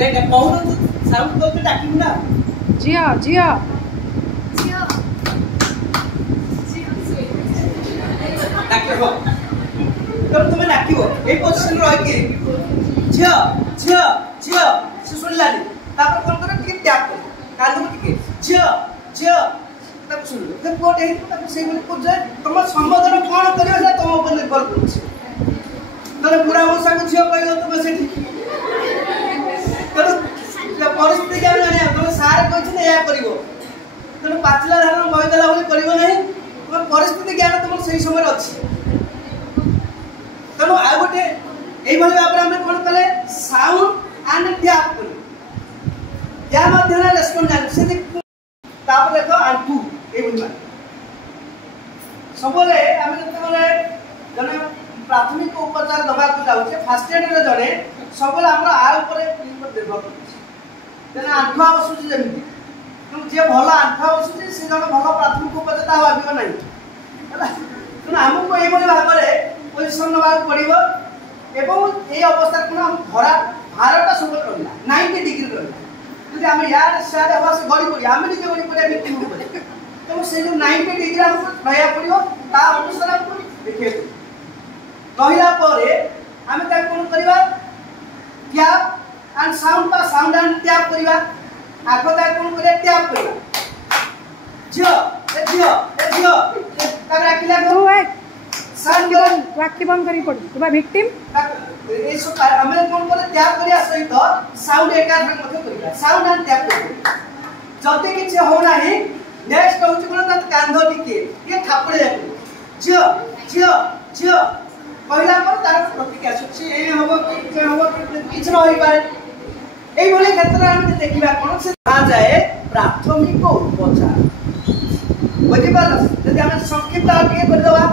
नहीं कहूँ साउंड करके डाकिबू ना जिया जिया डाकिबो तब तुम्हें डाकिबो ए पोजीशन रह के झिया झिया झिया से सुनलानी तापर कोन करे टिके ट्याप कर कालू टिके झिया झिया तब सुन जब कोट है तब से बोले को जाय तुम संबोधन कोन करियो से तुम ऊपर निर्भर करछ तने बुढ़ा मौसा को झिया कहलो तुम सेठी तने परिस्थिति ज्ञान जाने तुम सारे कहछ ने या करिवो तने पाचला धारण बहिदला बोली करिवो नहीं तुम परिस्थिति ज्ञान तुम सही समय अछि तनो आ गोटे एई भली भाबरे हम कोन कले साउंड एंड ट्याप करी या माध्यम रेस्पॉन्ड जान से तापर देखो आंटू ए बुझमा सबले हम जते बोले जने प्राथमिक उपचार दबा को जाउछे फर्स्ट एड रे जने सबले हमरा आ ऊपर निर्भर करछ जने आंठा बसुची जेमिति तुम जे भलो आंठा बसुची से जने भलो प्राथमिक उपचार ता भाबियो नै तने हमको ए बोले भाबरे पोजीशन नबा पड़िबो एवं ए अवस्था को हम धरा भारत सब रहला 90 डिग्री रहला যদি আমি ইয়ার সাথে হওয়াছে গড়ি পড়ি আমি নিজে গড়ি পড়ি আমি কি হবে তো সেই যে 90 ডিগ্রি আমাকে নয়া পড়িও তা অনুসারে আমি দেখিয়ে দেব কহিলা পরে আমি তাই কোন করিবা ট্যাপ এন্ড সাউন্ড বা সাউন্ড এন্ড ট্যাপ করিবা আগে তাই কোন করে ট্যাপ করিবা জিও এ জিও তাকে রাখিলা গো साउंड राखी बंद करी पड़ी तुबा विक्टिम ए सब हमें कोन करे टैप करिया सहित साउंड एका ढंग मते करिया साउंड एंड टैप करिया जते किछ हो नाही नेक्स्ट होउछ कोन त कांधो टिके ये थापड़े जाके जियो जियो जियो पहिला पर तार प्रतिक्रिया सुछि ए होबो कि किछ न होई पारे एई भले क्षेत्र हम देखिबा कोन से आ जाए प्राथमिक उपचार बुझि पारस यदि हम संक्षिप्त आगे कर दवा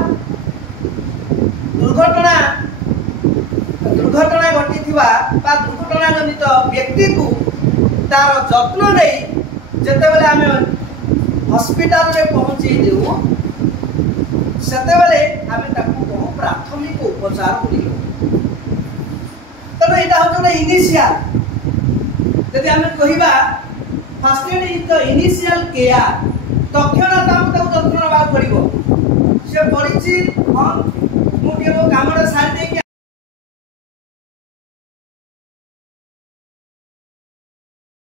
दुर्घटना घटी दुर्घटना जनित व्यक्ति को तार जत्न नहीं जिते बेले आम हॉस्पिटल रे पहुंची देऊ सेते बेले आम कहूँ प्राथमिक उपचार तेना यहाँ हूँ इनिशियल जदि आम कहवा first aid is the initial care तक्षण जत्न ना पड़ो से पड़ी हाँ